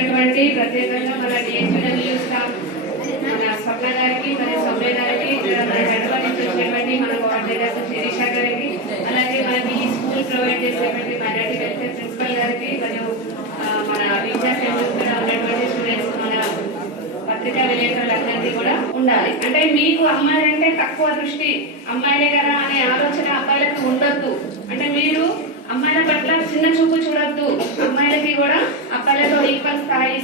ఉన్నటువంటి ప్రత్యేకంగా మన డిఎస్డబ్ల్యూ స్టాఫ్ మన స్వప్న గారికి మరియు సౌమ్య గారికి మన హైదరాబాద్ నుంచి వచ్చినటువంటి మన కోఆర్డినేటర్ శిరీష గారికి అలాగే మనకి ఈ స్కూల్ ప్రొవైడ్ చేసినటువంటి మైనారిటీ వెల్ఫేర్ ప్రిన్సిపల్ గారికి మరియు మన విద్యా సెంటర్స్ కూడా ఉన్నటువంటి స్టూడెంట్స్ మన పత్రికా విలేకరులందరికీ కూడా ఉండాలి. అంటే మీకు అమ్మాయిలంటే తక్కువ దృష్టి, అమ్మాయిలే కదా అనే ఆలోచన అబ్బాయిలకు ఉండొద్దు. అంటే మీరు అమ్మాయిల పట్ల చిన్న చూపు చూడొద్దు. అమ్మాయిలకి కూడా అబ్బాయిలతో ఈక్వల్ స్థాయి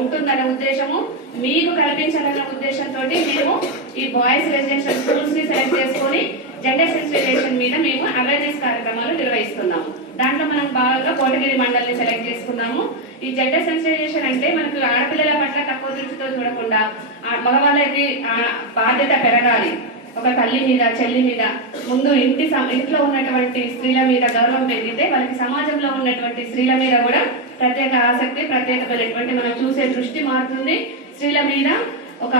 ఉంటుందనే ఉద్దేశము మీకు కల్పించాలనే ఉద్దేశంతో మేము ఈ బాయ్స్ రెసిడెన్షియల్ స్కూల్స్ ని సెలెక్ట్ చేసుకొని జెండర్ సెన్సిటైజేషన్ మీద మేము అవేర్నెస్ కార్యక్రమాలు నిర్వహిస్తున్నాము. దాంట్లో మనం బాగా కోటగిరి మండలిని సెలెక్ట్ చేసుకున్నాము. ఈ జెండర్ సెన్సిటైజేషన్ అంటే మనకు ఆడపిల్లల పట్ల తక్కువ దృష్టితో చూడకుండా మగవాళ్ళకి బాధ్యత పెరగాలి. ఒక తల్లి మీద చెల్లి మీద ముందు ఇంట్లో ఉన్నటువంటి స్త్రీల మీద గౌరవం పెరిగితే వాళ్ళకి సమాజంలో ఉన్నటువంటి స్త్రీల మీద కూడా ప్రత్యేక ఆసక్తి, ప్రత్యేకమైనటువంటి మనం చూసే దృష్టి మారుతుంది. స్త్రీల మీద ఒక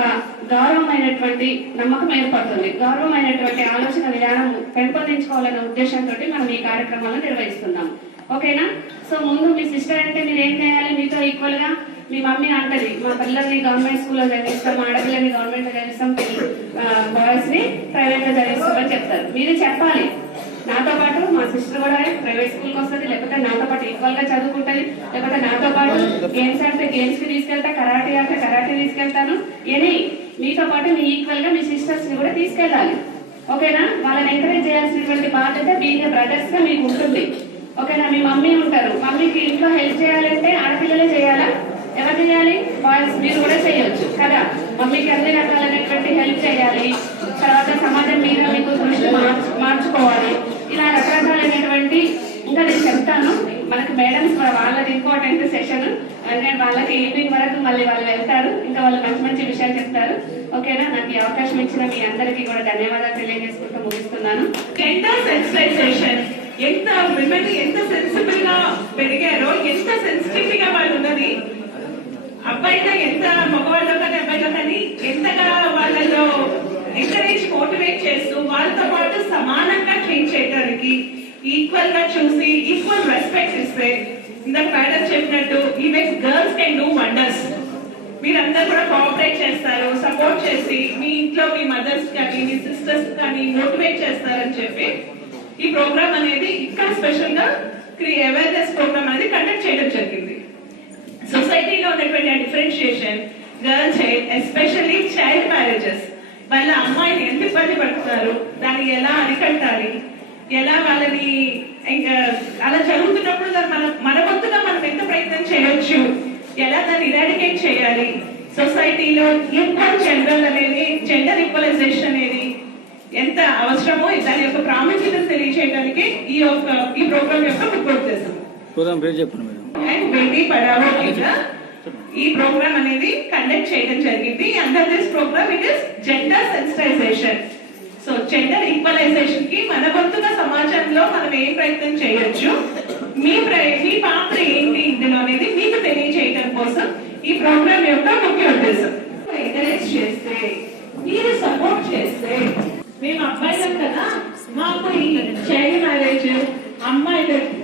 గౌరవమైనటువంటి నమ్మకం ఏర్పడుతుంది. గౌరవమైనటువంటి ఆలోచన విధానం పెంపొందించుకోవాలనే ఉద్దేశంతో మనం ఈ కార్యక్రమాలను నిర్వహిస్తున్నాం. ఓకేనా? సో ముందు మీ సిస్టర్ అంటే మీరు ఏం చేయాలి? మీతో ఈక్వల్ గా మీ మమ్మీ అంటది, మా పిల్లల్ని గవర్నమెంట్ స్కూల్లో చదివిస్తాం, ఆడపిల్లని గవర్నమెంట్ లో చదివిస్తాం, బాయ్స్ ని ప్రైవేట్ లో చదివిస్తామని చెప్తారు. మీరు చెప్పాలి, నాతో పాటు మా సిస్టర్ కూడా ప్రైవేట్ స్కూల్కి వస్తుంది, లేకపోతే నాతో పాటు ఈక్వల్ గా చదువుకుంటుంది, లేకపోతే నాతో పాటు గేమ్స్ అంటే గేమ్స్ కి తీసుకెళ్తా, కరాటే అంటే కరాటే తీసుకెళ్తాను. ఎనీ మీతో పాటు మీ ఈక్వల్ గా మీ సిస్టర్స్ ని కూడా తీసుకెళ్ళాలి. ఓకేనా? వాళ్ళని ఎంకరేజ్ చేయాల్సినటువంటి బాధ్యత బీయింగ్ బ్రదర్స్ గా మీకు ఉంటుంది. ఓకేనా? మీ మమ్మీ ఉంటారు, మమ్మీకి ఇంట్లో హెల్ప్ చేయాలంటే ఆడపిల్లలే చేయాలా? ఎవరు చేయాలి? బాయ్స్. మీరు కూడా చేయొచ్చు కదా. మమ్మీకి అన్ని రకాలైనటువంటి హెల్ప్ చేయాలి. తర్వాత సమాజం మీద మీకు దృష్టి మార్చుకోవాలి. ఇలా రకరకాలైనటువంటి ఇంకా నేను చెప్తాను. మనకి మేడమ్స్ వాళ్ళది ఇంపార్టెంట్ సెషన్, నేను వాళ్ళకి ఈవినింగ్ వరకు మళ్ళీ వాళ్ళు వెళ్తారు, ఇంకా వాళ్ళు మంచి మంచి విషయాలు చెప్తారు. ఓకేనా? నాకు ఈ అవకాశం ఇచ్చిన మీ అందరికీ కూడా ధన్యవాదాలు తెలియజేసుకుంటూ ముగిస్తున్నాను. జెండర్ సెన్సిటైజేషన్ ఎంత విమెన్ ఎంత సెన్సిబుల్ గా పెరిగారో, ఎంత సెన్సిటివ్ గా వాళ్ళు ఉన్నది, అబ్బాయిగా ఎంత మగవాళ్ళలో కానీ అబ్బాయిలో కానీ ఎంతగా వాళ్ళలో ఎంకరేజ్ మోటివేట్ చేస్తూ వాళ్ళతో పాటు సమానంగా ట్రీట్ చేయడానికి, ఈక్వల్ గా చూసి ఈక్వల్ రెస్పెక్ట్ ఇస్తే, ఇందాక మేడం చెప్పినట్టు even girls can do wonders. మీరందరూ కూడా కోఆపరేట్ చేస్తారు, సపోర్ట్ చేసి మీ ఇంట్లో మీ మదర్స్ కానీ మీ సిస్టర్స్ కానీ మోటివేట్ చేస్తారని చెప్పి ఈ ప్రోగ్రామ్ అనేది ఇంకా స్పెషల్ గా అవేర్నెస్ ప్రోగ్రామ్ అనేది కండక్ట్ చేయడం జరిగింది. సొసైటీలో ఉన్నటువంటి differentiation, girl child especially child marriages, వాళ్ళ అమ్మాయిని ఎంత ఇబ్బంది పడుతున్నారు, దాన్ని ఎలా అరికట్టాలి, ఎలా వాళ్ళని అలా జరుగుతున్నప్పుడు మన వంతుగా మనం ఎంత ప్రయత్నం చేయొచ్చు, ఎలా దాన్ని ఇరాడికేట్ చేయాలి, సొసైటీలో ఈక్వల్ జెండర్ ఈక్వలైజేషన్ అనేది ఎంత అవసరమో దాని యొక్క ప్రాముఖ్యత తెలియజేయడానికి ఈ ప్రోగ్రామ్ యొక్క ముఖ్య ఉద్దేశం. అండ్ బేటీ పడావో కింద ఈ ప్రోగ్రామ్ అనేది కండక్ట్ చేయడం జరిగింది. Under this program it is gender sensitization. So gender equalization కి మన వంతుగా సమాజంలో మనం ఏం ప్రయత్నం చేయొచ్చు, మీ పాత్ర ఏంటి ఇందులో అనేది మీకు తెలియజేయడం కోసం ఈ ప్రోగ్రామ్ యొక్క ముఖ్య ఉద్దేశం. ఎంకరేజ్ చేస్తే, మీరు సపోర్ట్ చేస్తే, మేము అబ్బాయిలం కదా, మాకు ఈ చైల్డ్ మ్యారేజ్ అమ్మాయిలు